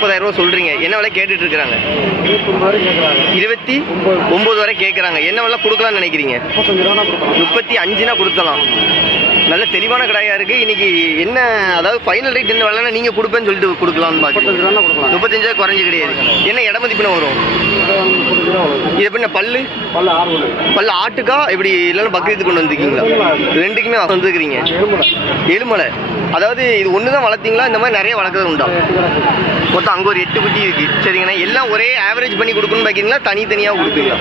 முப்பதாயிரம் ரூபா சொல்றீங்க. என்ன விலை கேட்டுட்டு இருக்கிறாங்க? இருபத்தி ஒன்பது வரை கேட்குறாங்க என்ன விலை கொடுக்கலாம்னு நினைக்கிறீங்க? கொடுக்கலாம் முப்பத்தி அஞ்சுனா கொடுத்தலாம் நல்ல தெளிவான கடையா இருக்கு. இன்னைக்கு என்ன அதாவது ஃபைனல் ரேட் என்ன விலைன்னா நீங்க கொடுப்பேன்னு சொல்லிட்டு கொடுக்கலாம்னு பாக்குறீங்க. முப்பத்தஞ்சு ரூபா கொடுக்கலாம் குறைஞ்சு கிடையாது. என்ன இட மதிப்புன வரும்? இது எப்படி பல்லு? பல்ல ஆறு பல்லு ஆட்டுக்கா? இப்படி இல்லைன்னா பக்ரீத்து கொண்டு வந்திருக்கீங்களா? ரெண்டுக்குமே வந்துருக்கிறீங்க. எலுமலை அதாவது இது ஒன்று தான் வளர்த்தீங்களா? இந்த மாதிரி நிறைய வளர்க்குறது உண்டா? மொத்தம் அங்கே ஒரு எட்டு குட்டி இருக்கு. சரிங்கண்ணா. எல்லாம் ஒரே ஆவரேஜ் பண்ணி கொடுக்கணும்னு பார்க்கீங்களா தனித்தனியாக கொடுப்பீங்களா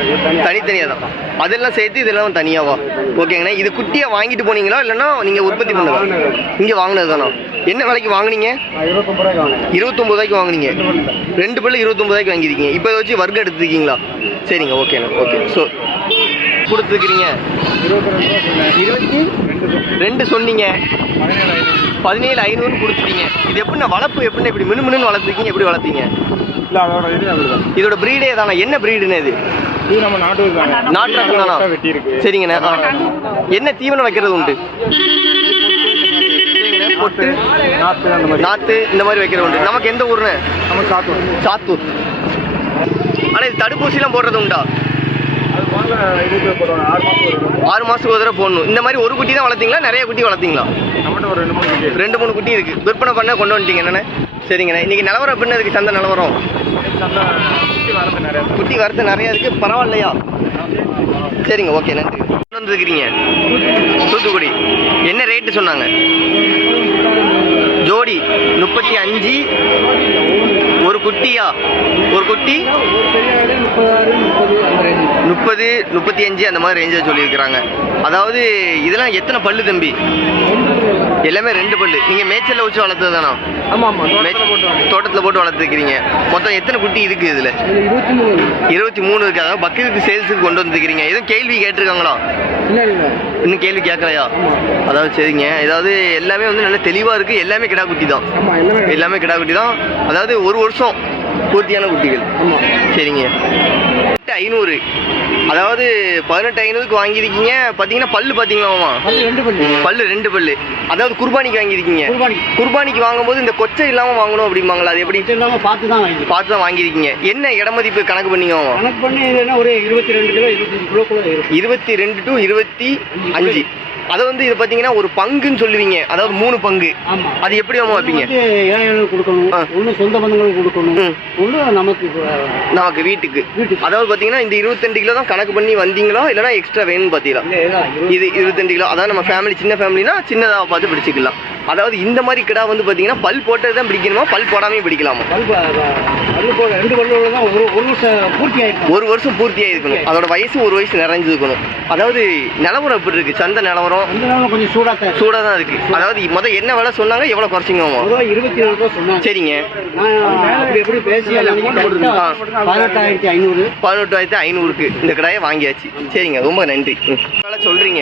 தனித்தனியாக தான். அதெல்லாம் சேர்த்து இதெல்லாம் தனியாவா ஓகேங்கண்ணா. இது குட்டியாக வாங்கிட்டு போனீங்களா? இல்லைன்னா நீங்கள் உற்பத்தி பண்ணதா? இங்கே வாங்கினது தானா? என்ன விலைக்கு வாங்குனீங்க? இருபத்தொம்பது ரூபாய்க்கு வாங்குனீங்க. ரெண்டு பல்லு. இருபத்தொம்பது ரூபாய்க்கு வாங்கியிருக்கீங்க. இப்போ இதை வச்சு வர்க்கம் எடுத்துருக்கீங்களா? சரிங்க ஓகேண்ணா ஓகே ஸோ கொடுத்துருக்கிறீங்க. இருபத்தி ரெண்டு சொன்னீங்க. பதினேழு ஐநூறு கொடுத்துட்டீங்க. இது எப்படிண்ணா வளர்ப்பு எப்படின்னா இப்படி மினுமினு வளர்த்துருக்கீங்க எப்படி வளர்த்தீங்க? இதோட பிரீடே தானே? என்ன பிரீடுன்னு இது? இது நம்ம நாட்டு நாட்டு தானா? சரிங்கண்ணா. என்ன தீவனம் வைக்கிறது உண்டு? மாதிரி. நாத்து இந்த மாதிரி வைக்கிறது உண்டு. நமக்கு எந்த ஊர்னு நம்ம சாத்தூர். சாத்தூர். ஆனால் இது தடுப்பூசிலாம் போடுறது உண்டா ஆறு மாதம் ஆறு மாதத்துக்கு ஒரு தடவை போடணும். இந்த மாதிரி ஒரு குட்டி தான் வளர்த்தீங்களா? நிறைய குட்டி வளர்த்தீங்களா? ரெண்டு மூணு குட்டி இருக்கு. ரெண்டு மூணு குட்டி விற்பனை பண்ண கொண்டு வந்துட்டீங்க. என்னென்ன? சரிங்கண்ணே இன்னைக்கு நிலவரம் எப்படின்னு இருக்கு? சந்தை நிலவரம்? குட்டி குட்டி வரத்து நிறைய இருக்கு. பரவாயில்லையா? சரிங்க. ஓகே. நன்றி. கொண்டு வந்துருக்கிறீங்க. தூத்துக்குடி. என்ன ரேட்டு சொன்னாங்க? ஜோடி. முப்பத்தி அஞ்சு. ஒரு குட்டியா ஒரு குட்டி முப்பது முப்பத்தி அஞ்சு அந்த மாதிரி ரேஞ்சில் சொல்லியிருக்கிறாங்க. அதாவது இதெல்லாம் எத்தனை பல்லு தம்பி? எல்லாமே ரெண்டு பல்லு. நீங்க மேய்ச்சல்ல வச்சு வளர்த்தது தானா? ஆமா ஆமா தோட்டத்துல போட்டு வளர்த்துருக்கிறீங்க. மொத்தம் எத்தனை குட்டி இருக்கு இதுல? இது இருபத்தி மூணு. இருபத்தி மூணு இருக்கு அதாவது பக்ரீத்துக்கு சேல்ஸுக்கு கொண்டு வந்துருக்கிறீங்க. எதுவும் கேள்வி கேட்டிருக்காங்களா? இன்னும் கேள்வி கேட்கலையா? அதாவது சரிங்க. ஏதாவது எல்லாமே வந்து நல்ல தெளிவா இருக்கு. எல்லாமே கிடா குட்டி தான். எல்லாமே எல்லாமே கிடா குட்டி தான். அதாவது ஒரு வருஷம் பூர்த்தியான குட்டிகள். ஆமா. சரிங்க. ஐநூறு. அதாவது பதினெட்டு ஐநூறுக்கு வாங்கியிருக்கீங்க. பார்த்தீங்கன்னா பல்லு பார்த்தீங்களாமா பல்லு ரெண்டு பல்லு. அதாவது குர்பானிக்கு வாங்கியிருக்கீங்க. குர்பானி. குர்பானிக்கு வாங்கும்போது இந்த கொச்சை இல்லாமல் வாங்கணும் அப்படிம்பாங்களா? அது எப்படி? இது இல்லாம பார்த்து தான் வாங்கி பார்த்து தான் வாங்கியிருக்கீங்க. என்ன இடமதிப்பு கணக்கு பண்ணீங்க கணக்கு பண்ணி ஒரு இருபத்தி ரெண்டு கிலோ இருபத்தி ரெண்டு டு இருபத்தி அஞ்சு. அதை வந்து இது பார்த்தீங்கன்னா ஒரு பங்குன்னு சொல்லுவீங்க. அதாவது மூணு பங்கு. அது எப்படி வாங்க வைப்பீங்க? ஏழைகளுக்கு கொடுக்கணும். சொந்த பந்தங்களுக்கு கொடுக்கணும். ஒண்ணு நமக்கு நமக்கு வீட்டுக்கு. அதாவது பார்த்தீங்கன்னா இந்த இருபத்தெண்டு கிலோ தான் கணக்கு பண்ணி வந்தீங்களா? இல்லைனா எக்ஸ்ட்ரா வேணும்னு பார்த்தீங்களா இது இருபத்தெண்டு கிலோ. அதாவது நம்ம ஃபேமிலி சின்ன ஃபேமிலினா சின்னதாக பார்த்து பிடிச்சிக்கலாம். அதாவது இந்த மாதிரி கிடா வந்து பார்த்தீங்கன்னா பல் போட்டது தான் பிடிக்கணுமா? பல் போடாமே பிடிக்கலாமா? ஒரு வருஷம் பூர்த்தியாக இருக்கணும் அதோட வயசு ஒரு வயசு நிறைஞ்சிருக்கணும். அதாவது நிலவரம் எப்படி இருக்கு? சந்தை நிலவரம் அந்த நாளும் கொஞ்சம் சூடா தான் இருக்கு. சூடாக தான் இருக்கு. அதாவது முத என்ன விலை சொன்னாங்க? எவ்வளோ ரூபா இருபத்தி ஏழு ரூபா சொன்னாங்க. சரிங்க. எப்படி பேசி ஆ. பதினெட்டாயிரத்தி ஐநூறு. பதினெட்டாயிரத்தி ஐநூறுக்கு இந்த கடாயை வாங்கியாச்சு. சரிங்க ரொம்ப நன்றி. விலை சொல்றீங்க.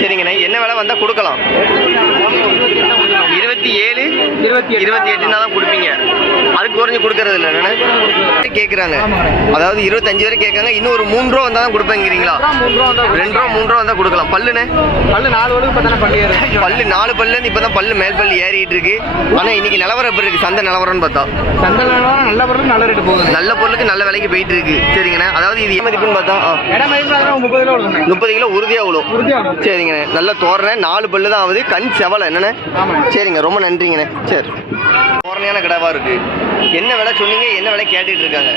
சரிங்கண்ணே என்ன விலை வந்தால் கொடுக்கலாம்? இருபத்தி ஏழு. இருபத்தி இருபத்தி எட்டுனா தான் கொடுப்பீங்க. அதுக்கு குறைஞ்சு கொடுக்கறது இல்லைண்ணே கேட்குறாங்க அதாவது இருபத்தஞ்சு வரை கேட்காங்க இன்னும் ஒரு மூணு ரூபா வந்தால் தான் கொடுப்பேங்கிறீங்களா ரெண்டு ரூபா மூணு ரூபா வந்தால் கொடுக்கலாம். பல்லுண்ணே? பல்லு நாலு வலுக்கு இப்போ தானே பண்ணிடுறேன் பல்லு நாலு பல்லு இப்போ தான் பல்லு மேல் பல்லு ஏறிட்டு இருக்கு. ஆனால் இன்னைக்கு நிலவரம் எப்படி இருக்கு? சந்தை நிலவரம்னு பார்த்தா. சந்தை நிலவரம் நல்ல பொருள் நல்ல ரேட்டு போகுது. நல்ல பொருளுக்கு நல்ல விலைக்கு போயிட்டு இருக்கு. சரிங்கண்ணே. அதாவது இது மதிப்புன்னு பார்த்தா முப்பது கிலோ கொடுங்க முப்பது கிலோ உறுதியாக விழும். சரிங்கண்ணே. நல்ல தோரணை. நாலு பல்லு தான் ஆகுது. கண் செவலை. என்னண்ணே? சரிங்க. ரொம்ப நன்றிங்கண்ணே. சரி. தோரணையான கிடாவா இருக்கு. என்ன விலை சொன்னீங்க என்ன விலை கேட்டுட்டு இருக்காங்க?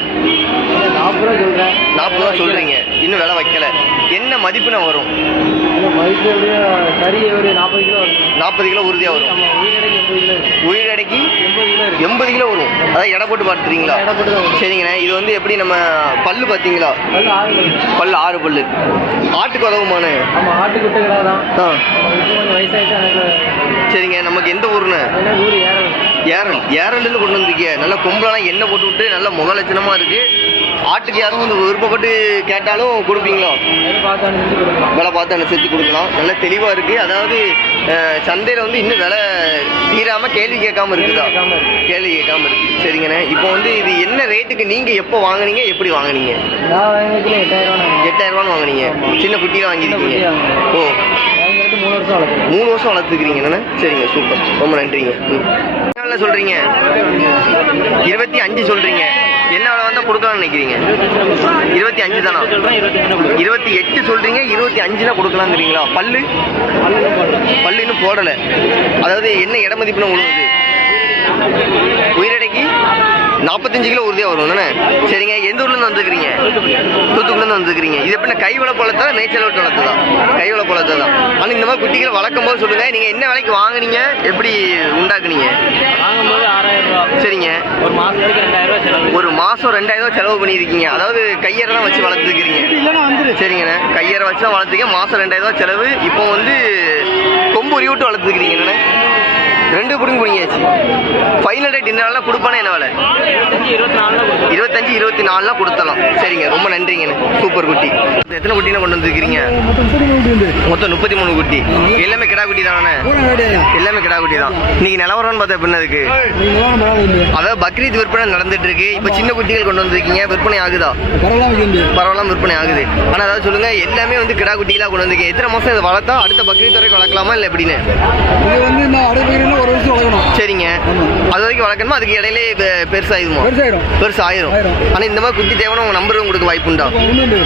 நாற்பது ரூபா சொல்கிறேன் நாற்பது ரூபா சொல்றீங்க. இன்னும் விலை வைக்கல. என்ன மதிப்புன வரும்? நாற்பது கிலோ உறுதியாக வரும். நம்ம உயிரிடைக்கு எண்பது கிலோ வரும். அதான் எடை போட்டு பார்த்துறீங்களா சரிங்கண்ணே. இது வந்து எப்படி நம்ம பல்லு பார்த்தீங்களா? பல்லு ஆறு பல்லு. ஆட்டுக்கு தான். ஆ. சரிங்க. நமக்கு எந்த ஊருன்னு என்ன ஊர் ஏறம் ஏரல் ஏரல்லேருந்து கொண்டு வந்திருக்கீங்க நல்லா கொம்பளெல்லாம் எண்ணெய் போட்டு விட்டு நல்ல முக லட்சணமாக இருக்கு. ஆட்டுக்கு யாரும் வந்து விருப்பப்பட்டு கேட்டாலும் கொடுப்பீங்களா? விலை பார்த்து அனுசரித்து கொடுக்கலாம். நல்ல தெளிவாக இருக்குது அதாவது சந்தையில் வந்து இன்னும் விலை தீராமல் கேள்வி கேட்காம இருக்குதா. கேள்வி கேட்காம இருக்கு. சரிங்கண்ணே. இப்போ வந்து இது என்ன ரேட்டுக்கு நீங்கள் எப்போ வாங்குனீங்க? எப்படி வாங்குனீங்க? ரூபான்னு வாங்குனீங்க. சின்ன குட்டியில் வாங்கியிருக்கீங்க. ஓ. மூணு வருஷம் வளர்க்குறேன் மூணு வருஷம் வளர்த்துக்கிறீங்க என்னண்ணே? சரிங்க சூப்பர். ரொம்ப நன்றிங்க. ம். விலை சொல்றீங்க? இருபத்தி அஞ்சு. சொல்றீங்க. என்ன விலை வந்தால் கொடுக்கலாம்னு நினைக்கிறீங்க? இருபத்தி அஞ்சு தானா? இருபத்தி எட்டு சொல்றீங்க இருபத்தி அஞ்சுனா கொடுக்கலாங்கிறீங்களா பல்லு பல்லு? இன்னும் போடல. அதாவது என்ன இட மதிப்புன்னு உங்களுக்கு உயிரடைக்கு நாற்பத்தஞ்சு கிலோ உறுதியாக வரும் தானே சரிங்க எந்த ஊர்லேருந்து வந்துருக்கிறீங்க? தூத்துக்குள்ளேருந்து வந்துருக்கிறீங்க. இது எப்படின்னா கை வள பழத்தா மேய்ச்சல் விட்டு வளர்த்ததா கை வள குளத்தை தான். ஆனால் இந்த மாதிரி குட்டிகள் வளர்க்கும் போது சொல்லுங்கள் நீங்கள் என்ன விலைக்கு வாங்குனீங்க? எப்படி உண்டாக்குனீங்க? வாங்கும்போது ஆறாயிரம் சரிங்க. ஒரு மாசத்துக்கு ரெண்டாயிரம் செலவு. ஒரு மாதம் ரெண்டாயிரம் ரூபாய் செலவு பண்ணியிருக்கீங்க. அதாவது கையறை தான் வச்சு வந்துரு. சரிங்கண்ணே. கையறை வச்சு தான் வளர்த்துக்க மாதம் ரெண்டாயிரம் ரூபாய் செலவு. இப்போ வந்து கொம்பு உரி விட்டு வளர்த்துக்கிறீங்க என்னண்ணே ரெண்டு பிடிங்க போயாச்சு ஃபைனல் ரேட் இந்த நாளில் கொடுப்பானே என்ன வேலை? இருபத்தஞ்சு இருபத்தி நாலுலாம் கொடுத்தலாம். சரிங்க ரொம்ப நன்றிங்கண்ணே. சூப்பர் குட்டி. எத்தனை குட்டினா கொண்டு வந்துருக்கீங்க மொத்தம் முப்பத்தி மூணு மொத்தம் முப்பத்தி மூணு குட்டி. எல்லாமே கிடா குட்டி தானே? எல்லாமே கிடா குட்டி தான். இன்னைக்கு நிலவரம்னு பார்த்தா எப்படின்னா இருக்கு? அதாவது பக்ரீத் விற்பனை நடந்துட்டு இருக்கு இப்போ சின்ன குட்டிகள் கொண்டு வந்திருக்கீங்க. விற்பனை ஆகுதா? பரவாயில்ல பரவாயில்லாம விற்பனை ஆகுது. ஆனா அதாவது சொல்லுங்க எல்லாமே வந்து கிடா குட்டிகளாக கொண்டு வந்திருக்கீங்க. எத்தனை மாசம் இதை வளர்த்தா அடுத்த பக்ரீத் வரைக்கும் வளர்க்கலாமா இல்லை எப்படின்னு? இது வந்து நான் ஒரு வருஷம் வளர்க்கணும் சரிங்க. அது வரைக்கும் வளர்க்கணுமா? அதுக்கு இடையிலே பெ- பெருசாயிருமா பெருசாயிடும். பெருசு ஆயிரும். ஆயிரும். ஆனா இந்த மாதிரி குட்டி தேவைன்னா உங்க நம்பர் உங்களுக்கு வாய்ப்பு உண்டா?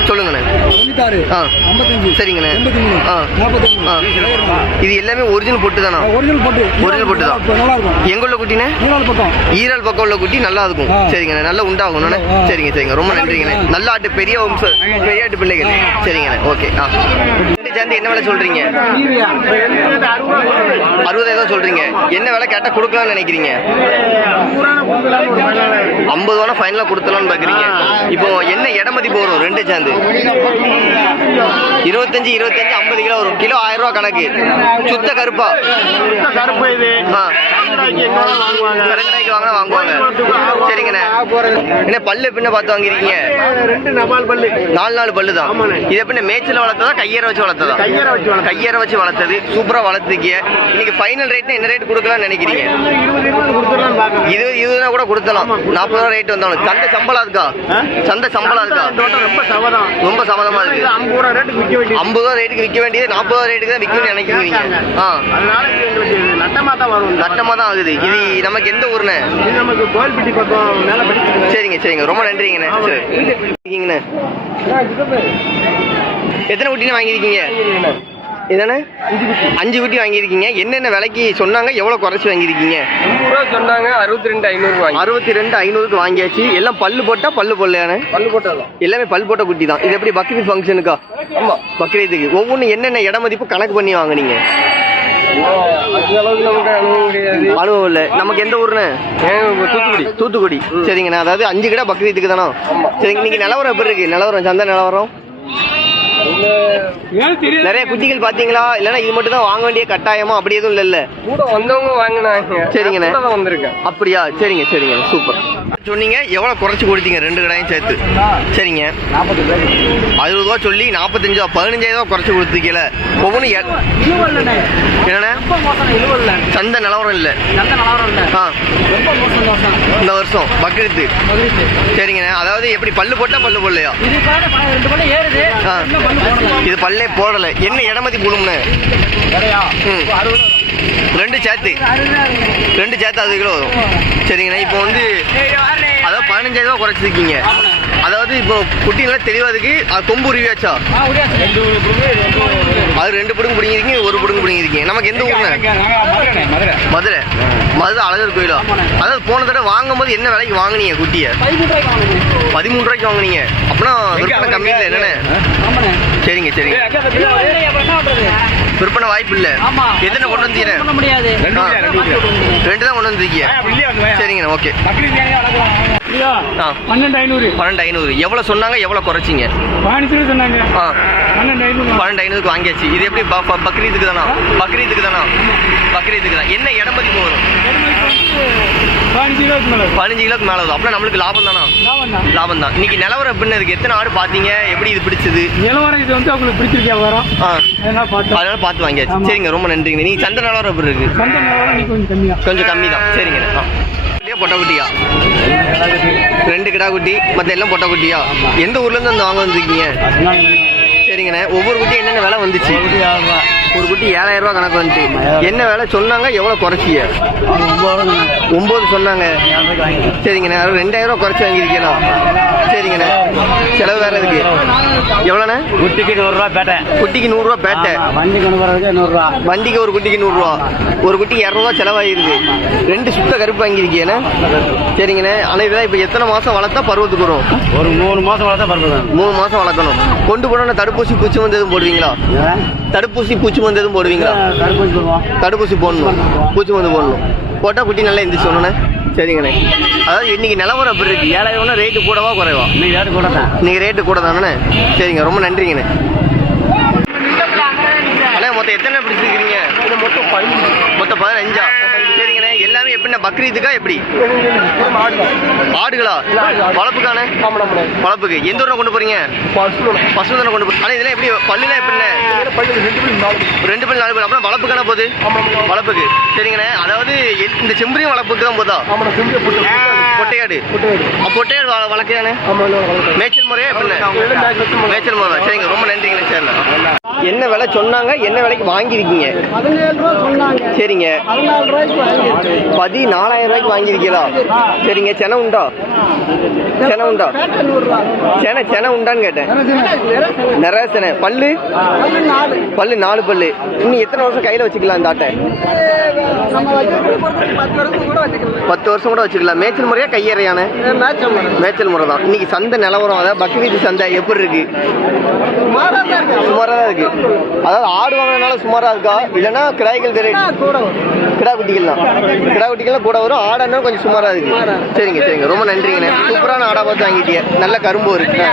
சொல்லுங்கண்ணே. ஆ. சரிங்கண்ணே. ஆ. இது எல்லாமே ஒரிஜினல் பொட்டு தானா? ஒரிஜினல் போட்டு. ஒரிஜினல் போட்டு தான். எங்க உள்ள குட்டினே ஈரல் பக்கம். உள்ள குட்டி நல்லா இருக்கும். சரிங்கண்ணே. நல்லா உண்டாகணும்ண்ணே. சரிங்க சரிங்க. ரொம்ப நன்றிங்கண்ணே. நல்ல ஆட்டு பெரிய வம்சம் பெரிய ஆட்டு பிள்ளைகள். சரிங்கண்ணே. ஓகே. ஆ. சேர்ந்து என்ன விலை சொல்றீங்க? அறுபதாயிரம் சொல்றீங்க. என்ன விலை கேட்டால் கொடுக்கலாம்னு நினைக்கிறீங்க? ஐம்பது ரூபா ஃபைனலா கொடுத்தலாம்னு பாக்குறீங்க இப்போ என்ன இடமதிப்பு வரும்? ரெண்டு சேர்ந்து. இருபத்தஞ்சு இருபத்தஞ்சு ஐம்பது கிலோ வரும். கிலோ ஆயிரம் ரூபா கணக்கு. சுத்த கருப்பா. கருப்பு இது. கருங்கடாய்க்கு வாங்குவாங்க. கருங்கடாய்க்கு வாங்கினா வாங்குவாங்க. சரிங்கண்ணே. என்ன பல்லு பின்ன பார்த்து வாங்கிருக்கீங்க ரெண்டு நபால் பல்லு. நாலு நாலு பல்லு தான். இது எப்படி மேய்ச்சல வளர்த்ததா கையற வச்சு வளர்த்ததா? கையற வச்சு வளர்த்தது. கையற வச்சு வளர்த்தது. சூப்பரா வளர்த்துக்கிய இன்னைக்கு ஃபைனல் ரேட்னா என்ன ரேட் கொடுக்கலாம்னு நினைக்கிறீங்க? இது இதுனா கூட கொடுத்தலாம் நாற்பது ரூபா ரேட் வந்தாலும். சந்தை சம்பளம் இருக்கா? சந்தை சம்பளம் இருக்கா? ரொம்ப இது இருக்கு. ஐம்பது ரூபா வேண்டியது. ஐம்பது ரூபா ரேட்டுக்கு விற்க வேண்டியது நாற்பது ரூபா ரேட்டுக்கு தான் விற்கணும்னு நினைக்கிறீங்க ஆ அதனால இது எங்களுக்கு தான் வரும் இந்த நட்டமா தான் ஆகுது. இது நமக்கு எந்த இது நமக்கு கோயில்பட்டி பக்கம் மேல படிக்கிறது. சரிங்க சரிங்க. ரொம்ப நன்றிங்கண்ணே. சரி. இருக்கீங்கண்ணே. எத்தனை குட்டின்னு வாங்கியிருக்கீங்க? என்னண்ணே? அஞ்சு குட்டி. வாங்கியிருக்கீங்க. என்னென்ன விலைக்கு சொன்னாங்க? எவ்வளோ குறைச்சி வாங்கியிருக்கீங்க? நூறு ரூபா சொன்னாங்க. அறுபத்தி ரெண்டு ஐநூறு வாங்கி அறுபத்தி ரெண்டு ஐநூறுக்கு வாங்கியாச்சு. எல்லாம் பல்லு போட்டா பல்லு போடலையாண்ணே? பல்லு போட்டதான். எல்லாமே பல் போட்ட குட்டி தான். இது எப்படி பக்ரீத் ஃபங்க்ஷனுக்கா? ஆமா. பக்ரீத்துக்கு. ஒவ்வொன்றும் என்னென்ன இட மதிப்பு கணக்கு பண்ணி வாங்குனீங்க? அனுபவம் இல்லை. நமக்கு எந்த ஊருண்ணே? ஏன் தூத்துக்குடி. தூத்துக்குடி. சரிங்கண்ணா. அதாவது அஞ்சு கிடா பக்ரீத்துக்கு தானோ? சரிங்க இன்னைக்கு நிலவரம் எப்படி இருக்கு? நிலவரம் சந்தை நிலவரம்? நிறைய குட்டிகள் பாத்தீங்களா இல்லைன்னா இது மட்டும் தான் வாங்க வேண்டிய கட்டாயமா? அப்படி எதுவும் இல்லைல்ல. கூட வந்தவங்க வாங்கினாங்க. தான் வந்திருக்கேன். அப்படியா? சரிங்க சரிங்க. சூப்பர். சொன்னீங்க எவ்வளோ குறைச்சி கொடுத்தீங்க? ரெண்டு கடையும் சேர்த்து. சரிங்க. அறுபது ரூபா சொல்லி நாற்பத்தஞ்சு ரூபா பதினஞ்சாயிரம் குறைச்சி கொடுத்துக்கல ஒவ்வொன்றும் எ- சந்த என்னண்ணே? சந்தை நிலவரம் இல்லை. ஆ. இந்த வருஷம் பக்ரீத்து. சரிங்கண்ணே. அதாவது எப்படி பல்லு போட்டால் பல்லு போடலையா? இது பல்லே போடலை. என்ன இடமதி போடும்ண்ணே? ம். ரெண்டு சேர்த்து. ரெண்டு சேர்த்து அது கிலோ வரும். சரிங்கண்ணா இப்போ வந்து அதாவது பதினஞ்சாயிரம் ரூபா குறைச்சிருக்கீங்க. அதாவது இப்போ குட்டி நல்லா தெளிவாதுக்கு அது கொம்பு உருவியாச்சா அது ரெண்டு பிடுங்கு பிடிங்கிருக்கீங்க ஒரு பிடுங்கு பிடிங்கிருக்கீங்க நமக்கு எந்த ஊர்ல மதுரை. மதுரை அழகர் கோயிலா? அதாவது போன தடவை வாங்கும்போது என்ன விலைக்கு வாங்கினீங்க குட்டியை? பதிமூணு ரூபாய்க்கு வாங்கினீங்க. வாங்குனீங்க அப்படின்னா விற்பனை கம்மி இல்லை என்னண்ணே? சரிங்க சரிங்க. விற்பனை வாய்ப்பு இல்லை. எத்தனை கொண்டு வந்தீங்க. ரெண்டு தான் கொண்டு வந்திருக்கீங்க. சரிங்கண்ணா ஓகே. ஆ. பன்னெண்டு ஐநூறு. பன்னெண்டு ஐநூறு. எவ்வளோ சொன்னாங்க எவ்வளோ குறைச்சிங்க? சொன்னாங்க. ஆ. பன்னெண்டு ஐநூறு. பன்னெண்டு ஐநூறுக்கு வாங்கியாச்சு. இது எப்படி பக்ரீத்துக்கு தானா பக்ரீத்துக்கு தானா பக்ரீத்துக்கு தான் என்ன இட மதிப்பு வரும்? பதினஞ்சு கிலோக்கு மேலே அப்படின்னா நம்மளுக்கு லாபம் தானா? லாபம் தான். இன்னைக்கு நிலவரம் எப்படின்னு இருக்கு? எத்தனை ஆடு பார்த்தீங்க? எப்படி இது பிடிச்சது? நிலவரம் இது வந்து அவங்களுக்கு பிடிச்சிருக்கா வரும் அதனால பார்த்து வாங்கியாச்சு. சரிங்க ரொம்ப நன்றிங்க. நீ சந்தை நிலவரம் எப்படி இருக்கு? கொஞ்சம் கம்மி தான் சரிங்க. ஆ. குட்டியா பொட்டை குட்டியா ரெண்டு கிடா குட்டி மற்ற எல்லாம் பொட்டை குட்டியா எந்த ஊர்ல இருந்து வந்து வாங்க வந்திருக்கீங்க? சரிங்கண்ணே. ஒவ்வொரு குட்டியும் என்னென்ன விலை வந்துச்சு? ஒரு குட்டி ஏழாயிரம் ரூபா கணக்கு வந்துட்டு. என்ன வேலை சொன்னாங்க? எவ்வளோ குறைச்சிய? ஒம்பது சொன்னாங்க. சரிங்கண்ணே. ரெண்டாயிரம் ரூபா குறைச்சி வாங்கியிருக்கீங்களா? சரிங்கண்ணே. செலவு வேற இருக்கு. எவ்வளோண்ணே? குட்டிக்கு நூறுரூவா பேட்டை. குட்டிக்கு நூறுரூவா பேட்டை. வண்டி கொண்டு போகிறதுக்கு நூறுரூவா வண்டிக்கு ஒரு குட்டிக்கு நூறுரூவா ஒரு குட்டிக்கு இரநூறுவா செலவாயிருது ரெண்டு சுத்த கருப்பு வாங்கியிருக்கீங்கண்ணே. சரிங்கண்ணே. ஆனால் இதெல்லாம் இப்போ எத்தனை மாதம் வளர்த்தா பருவத்துக்கு வரும்? ஒரு மூணு மாதம் வளர்த்தா பரவாயில்ல மூணு மாதம் வளர்க்கணும். கொண்டு போனா தடுப்பூசி பூச்சி வந்து எதுவும் போடுவீங்களா? தடுப்பூசி பூச்சி வந்து எதுவும் போடுவீங்களா? தடுப்பூசி போடணும். பூச்சி மருந்து போடணும். போட்டால் குட்டி நல்லா எந்திரிச்சு ஒன்றுண்ணே சரிங்கண்ணே. அதாவது இன்னைக்கு நிலவரம் எப்படி இருக்கு? ஏழாயிரம் ரேட்டு கூடவா குறைவா? இன்னைக்கு ரேட்டு கூட தான். இன்னைக்கு ரேட்டு கூட தானே? சரிங்க ரொம்ப நன்றிங்கண்ணே. அண்ணே மொத்தம் எத்தனை பிடிச்சிருக்கிறீங்க மொத்தம் பதினஞ்சா சரிங்கண்ணே எல்லாமே எப்படிண்ணே பக்ரீத்துக்கா எப்படி? ஆடுகளா? வளர்ப்புக்கானே வளர்ப்புக்கு. எந்த ஊரில் கொண்டு போறீங்க? பசுந்தனை கொண்டு போய் ஆனால் இதெல்லாம் எப்படி பல்லுலாம் எப்படிண்ணே ரெண்டு பல்லு நாலு பல்லு அப்புறம் வளர்ப்புக்கான போகுது? வளர்ப்புக்கு. சரிங்கண்ணே. அதாவது இந்த செம்பரியும் வளர்ப்புக்கு தான் போதா? பொட்டையாடு. பொட்டையாடு வள- வளர்க்கையானே மேய்ச்சல் முறையா எப்படிண்ணே மேய்ச்சல் முறை. தான். சரிங்க ரொம்ப நன்றிங்கண்ணே. சரிண்ணே. என்ன விலை சொன்னாங்க? என்ன விலைக்கு வாங்கியிருக்கீங்க? சரிங்க. பதினாலாயிரம் ரூபாய்க்கு வாங்கியிருக்கீங்களா? சரிங்க. சென உண்டா? சென உண்டா? சென சென உண்டான்னு கேட்டேன். நிறைய சென. பல்லு? நாலு பல்லு நாலு பல்லு. இன்னும் எத்தனை வருஷம் கையில் வச்சுக்கலாம் இந்த ஆட்டை? பத்து வருஷம் கூட வச்சுக்கலாம். பத்து வருஷம் கூட வச்சுக்கலாம் மேய்ச்சல் முறையா கையறையான? மேய்ச்சல் முறை தான். இன்னைக்கு சந்தை நிலவரம் அதாவது பக்ரீத் சந்தை எப்படி இருக்கு? சுமாராக தான் இருக்கு. அதாவது ஆடு வாங்கினால சுமாராக இருக்கா? இல்லைன்னா கிடாய்கள் ரேட் கூட வரும். கிடா குட்டிகள் தான் கிடா வரும். ஆடானா கொஞ்சம் சுமாராக இருக்கு. சரிங்க சரிங்க. ரொம்ப நன்றிங்கண்ணே. சூப்பரான ஆடா பார்த்து வாங்கிட்டீங்க. நல்ல கரும்பு இருக்கு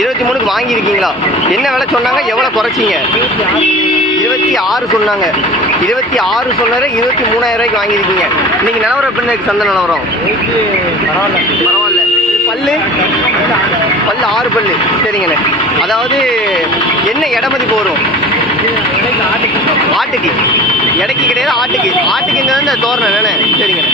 இருபத்தி மூணுக்கு வாங்கியிருக்கீங்களா? என்ன விலை சொன்னாங்க? எவ்வளோ குறைச்சிங்க? இருபத்தி ஆறு சொன்னாங்க. இருபத்தி ஆறு சொன்னாரு இருபத்தி மூணாயிரம் ரூபாய்க்கு வாங்கியிருக்கீங்க. இன்னைக்கு நிலவரம் எப்படி சந்தை நிலவரம்? பரவாயில்ல. பல்லு. பல்லு ஆறு பல்லு. சரிங்கண்ணே. அதாவது என்ன இடமதி வரும் ஆட்டுக்கு. எடைக்கு கிடையாது ஆட்டுக்கு. ஆட்டுக்கு இங்கே தோரணம் வேணே சரிங்கண்ணே.